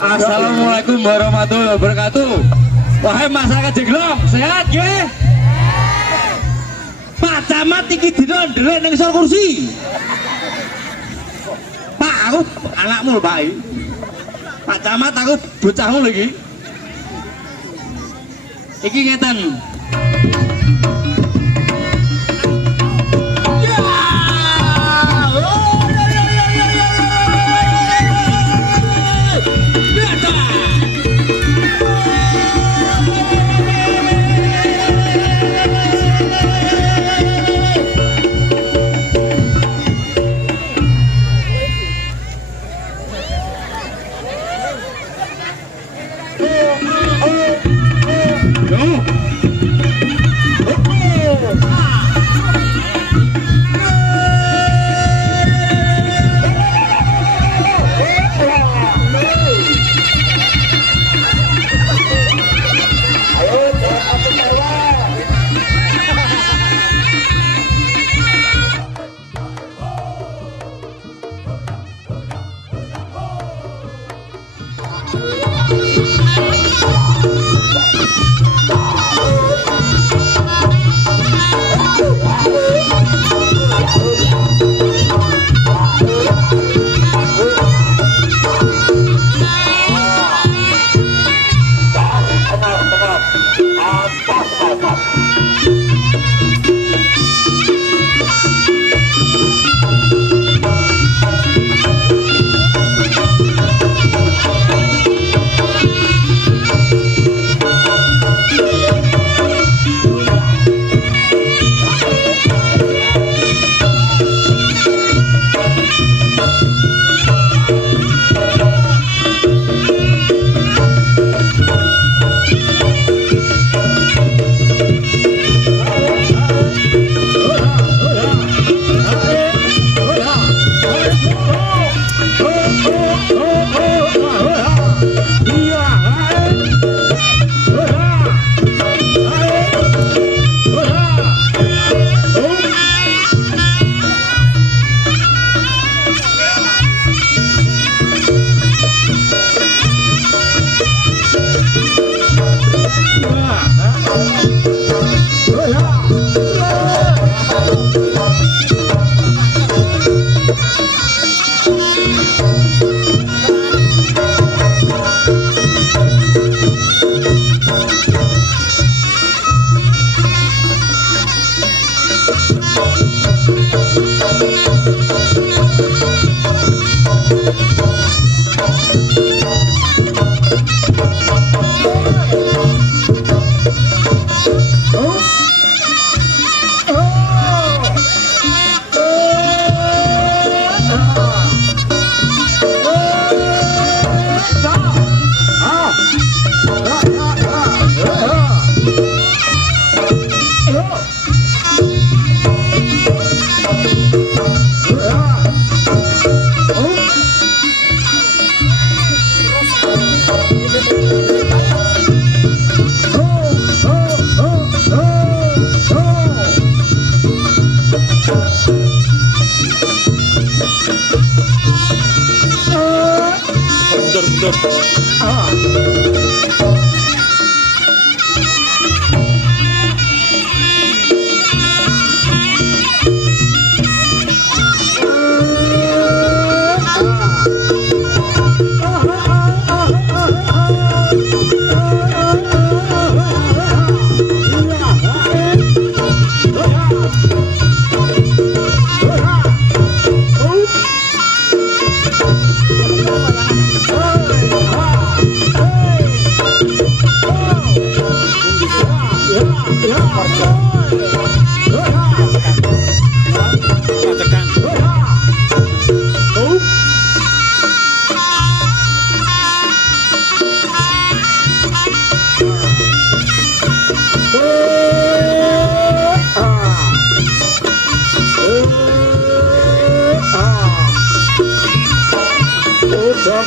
Assalamualaikum warahmatullahi wabarakatuh. Wahai masyarakat Jeglong, sehat nggih? Pak Camat iki dina ndelok ning ngisor kursi. Pak, aku anakmu lho, Pak. Pak Camat aku bocahmu lho iki. Iki ngeten.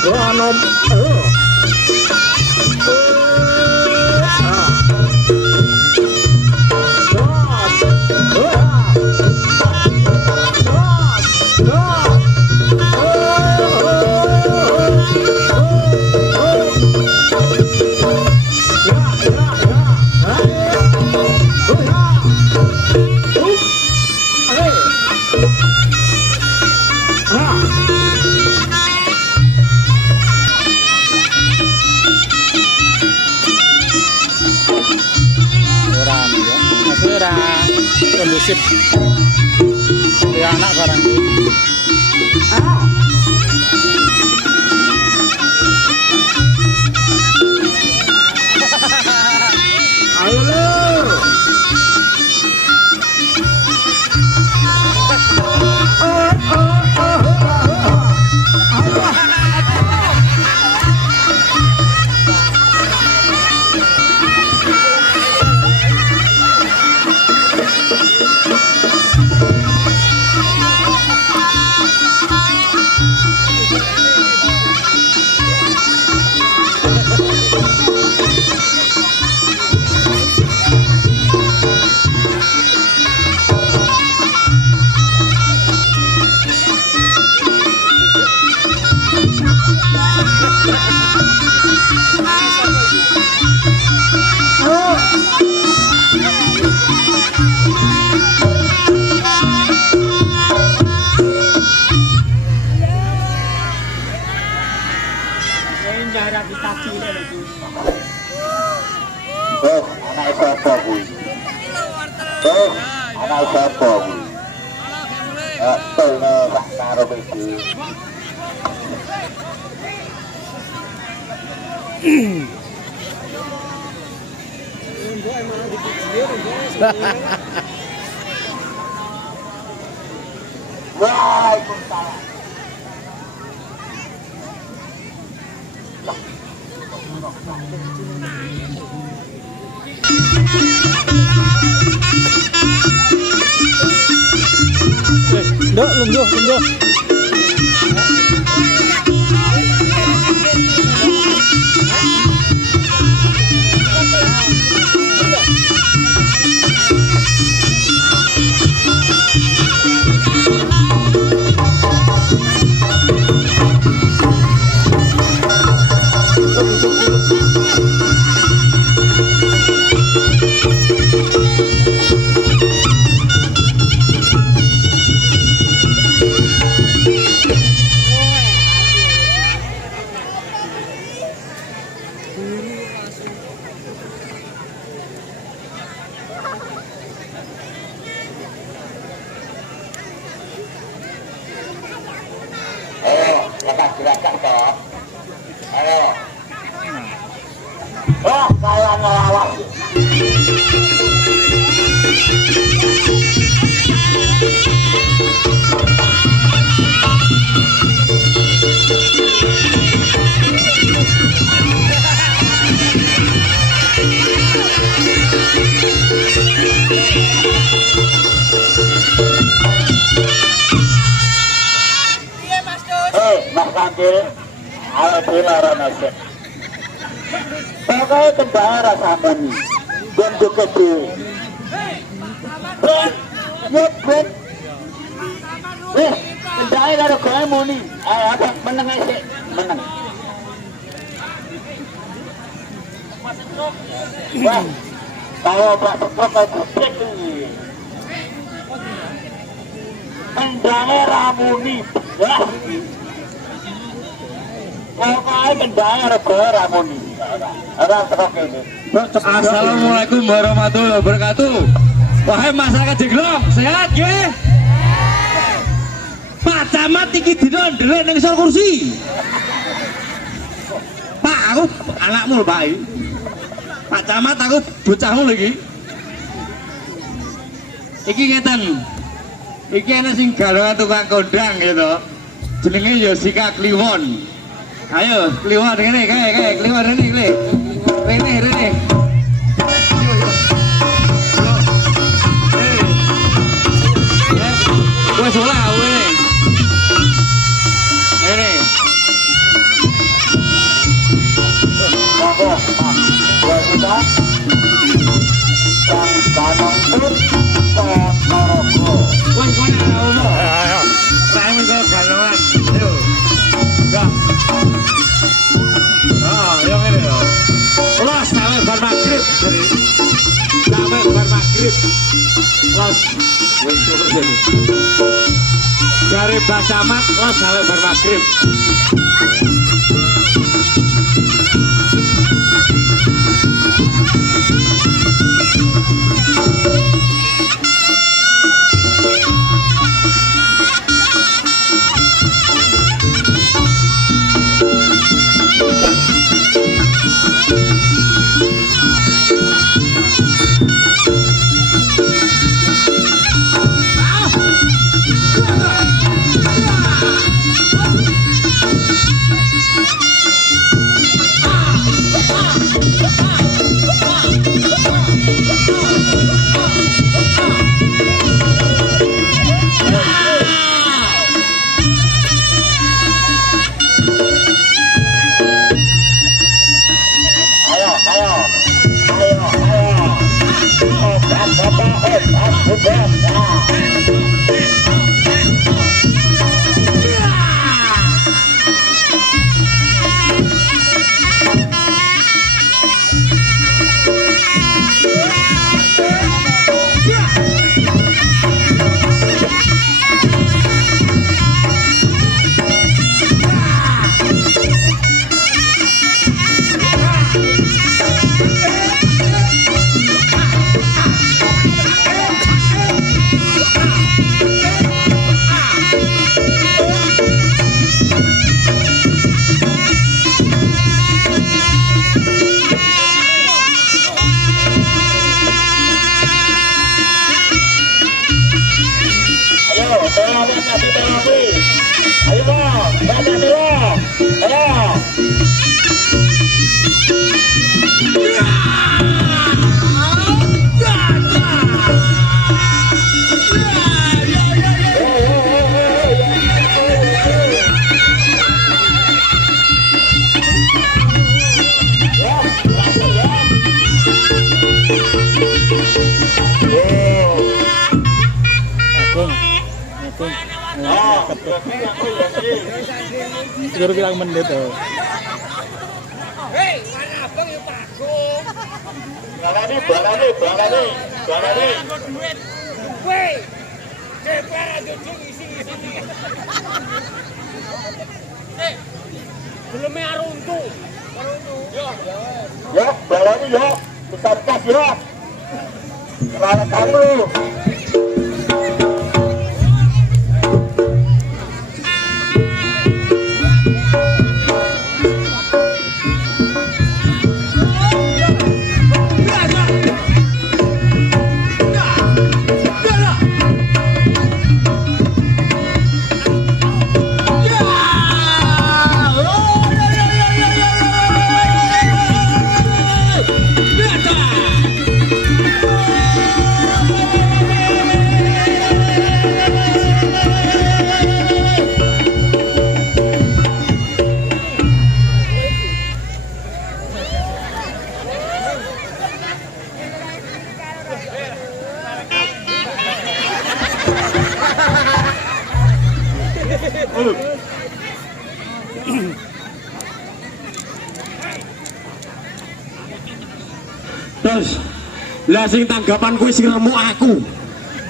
Ronom. Kondusif di anak barang ini. Ayo lu. Anak siapa kuwi? Anak siapa kuwi? Tolne sak karo iki. Waalaikumsalam. Nduk, lunjuh. Lekas toh. Ayo. Oh, saya ngelawas. Mas Kandil, ayo dilarang aja. Pokoknya kendara rasa muni, gonjo gede. Ben, yuk ben. Kendara karo gue muni, ayo abang meneng aja, meneng. Wah, kalau Pak Setruk aku gede. Kendara ramuni, ya. Assalamualaikum warahmatullahi wabarakatuh. Wahai masyarakat Jeglong, sehat nggih? Pak Camat iki dina ndelok ning ngisor kursi. Pak, aku anakmu lho, Pak. Pak Camat aku bocahmu lho iki. Iki ngeten. Iki ana sing garwangan tukang kondang gitu. Jenenge Yosika Kliwon. Ayo, Kliwon rene kae, Kliwon rene. Rene. Wes ora rene. maghrib. Los. Wis turun. Dari Pak Camat los sampai bar maghrib. Suruh bilang menit tuh. Hei, mana abang yang takut? Balani. Duit. Weh, DPR ada isi. Belum aruntu. Ya, balani ya. Besar kas ya. Selamat kamu. Terus lah sing tanggapan kuwi sing remuk aku.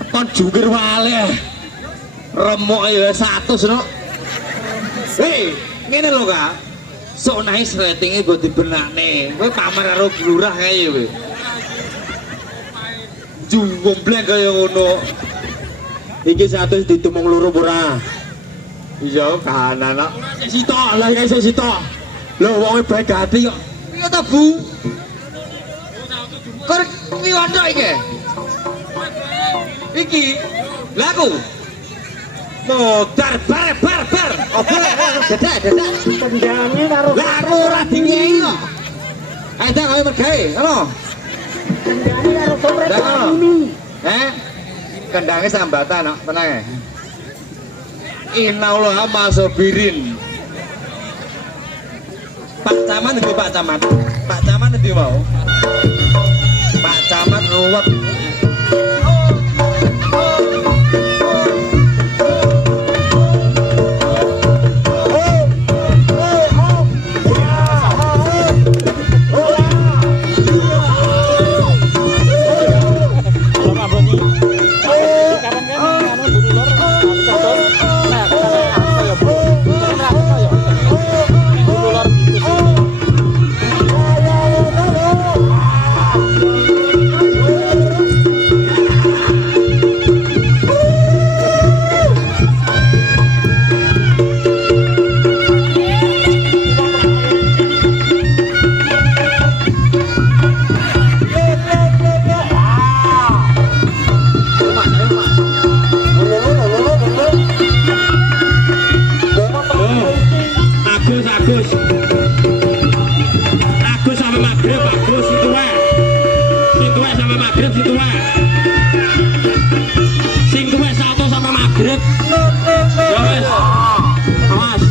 Kon jungkir wale. Remuk ya 100 no. Hei, ngene lho Kak. Sok nice ratinge go dibenakne. Kowe pamer karo lurah kae kowe. Jumbleng kaya ngono. Iki 100 ditumung loro ora. Iya kahanan kok. Sitok, lah iki sitok. Lho wong e baik hati kok. Piye ta, Bu? Kok piwanda iki? Iki lha aku. Modar bar. Apa dadak. Kendangnya karo Lah aku ora dingei kok. Ayo dak ayo mergawe. Halo. kendangnya karo sore Dah. ini. Kendangnya sambatan kok, tenang ya. Innaullah ma sabirin. Pak Camat nanti Pak Camat. Pak Camat nanti mau. Pak Camat ruwet. sama maghrib sing tuwa. Sing tuwa satu sama maghrib. Ya wes. Awas.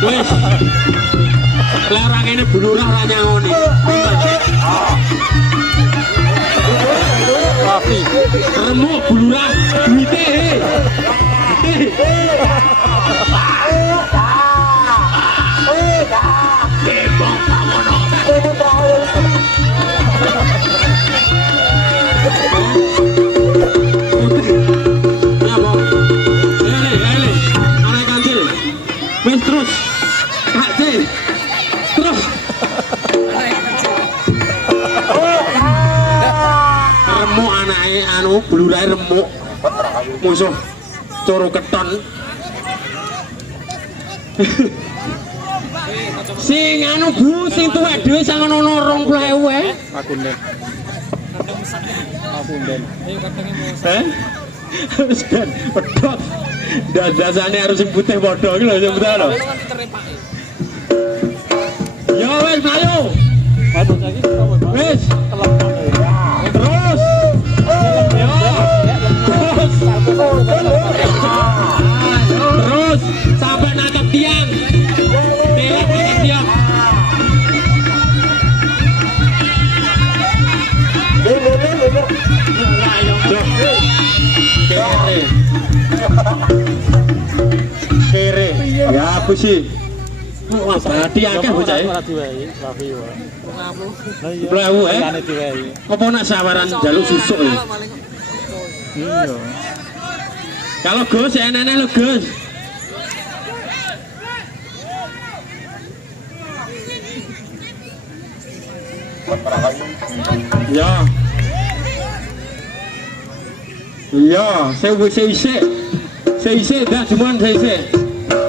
Wes. Larang ini bulurah lah nyangoni. Rafi. Remuk bulurah duite. Kebong kamono. Wes terus. Hakce. Terus. Remuk anake anu blurahe remuk. Musuh coro keton. Sing anu Bu, sing tuwek dhewe sangon ono 20.000 Akunden. Akunden. Wis kan pedot. Dadasane harus sing putih padha iki lho sing putih lho. Ya wis mlayu. Aduh lagi kamu. Wis. Telak. Terus. Ya. Terus. Terus sampai nangkep tiang. Tiang nangkep tiang. Kere. Ya apa sih? Wah, berarti akeh bocah e. Ora diwehi, Rafi wae. 20.000 eh. Lane diwehi. Apa nak sawaran jaluk susuk ya? Iya. Kalau Gus ya nenek lo Gus. Ya. Ya, saya isi dah cuma saya isi.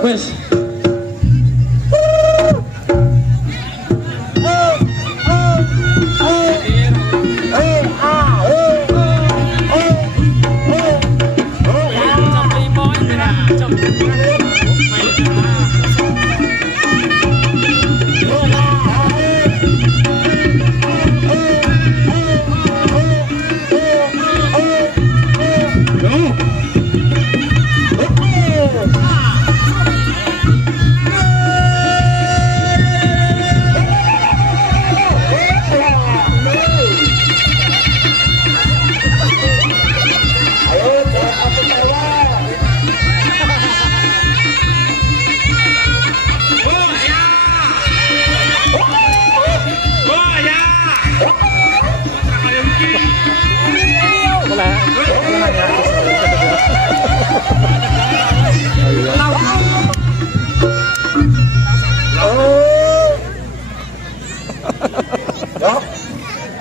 Wes.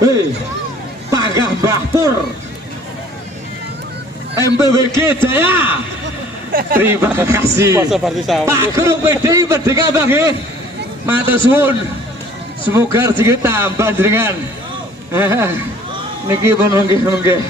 Hei, Panggah Mbah Pur MPWG Jaya. Terima kasih Pak Guru PD Merdeka Mbah nggih. Matur suwun. Semoga rezeki tambah jenengan. Niki pun nggih.